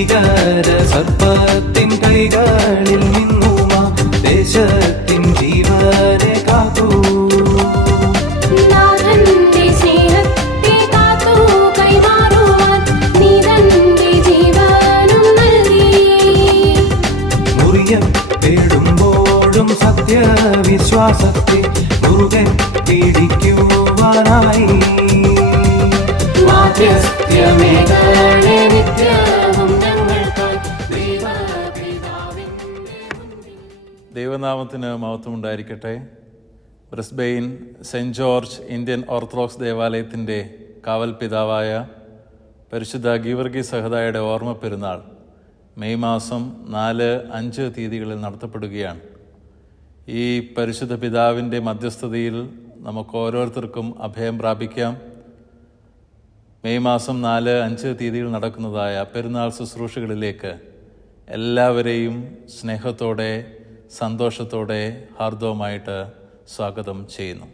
ഭീകര സർപ്പത്തിൻ കൈകളിൽ നിന്നും ആ ദേശത്തിൻ ജീവനെ കാത്തു. നാഥന്റെ സ്നേഹത്തെ കാത്തു കൈമാറുവാൻ നീ തന്റെ ജീവനും നൽകി. മുറിയം തേടുമ്പോഴും സത്യവിശ്വാസത്തെ മുറുകെ പിടിക്കുവാനായി മാധ്യസ്ഥ്യമേഖലേ നിത്യവും ഞങ്ങൾക്കായി ദൈവപിതാവിന്റെ മുൻപിൽ. ദൈവനാമത്തിന് മഹത്വമുണ്ടായിരിക്കട്ടെ. Brisbane Saint George Indian Orthodox ദേവാലയത്തിൻ്റെ കാവൽ പിതാവായ പരിശുദ്ധ ഗീവർഗീസ് സഹദായുടെ ഓർമ്മ പെരുന്നാൾ മെയ് മാസം 4, 5 തീയതികളിൽ നടത്തപ്പെടുകയാണ്. ഈ പരിശുദ്ധ പിതാവിൻ്റെ മധ്യസ്ഥതയിൽ നമുക്ക് ഓരോരുത്തർക്കും അഭയം പ്രാപിക്കാം. മെയ് മാസം 4, 5 തീയതിയിൽ നടക്കുന്നതായ പെരുന്നാൾ ശുശ്രൂഷകളിലേക്ക് എല്ലാവരെയും സ്നേഹത്തോടെ സന്തോഷത്തോടെ ഹാർദവമായിട്ട് സ്വാഗതം ചെയ്യുന്നു.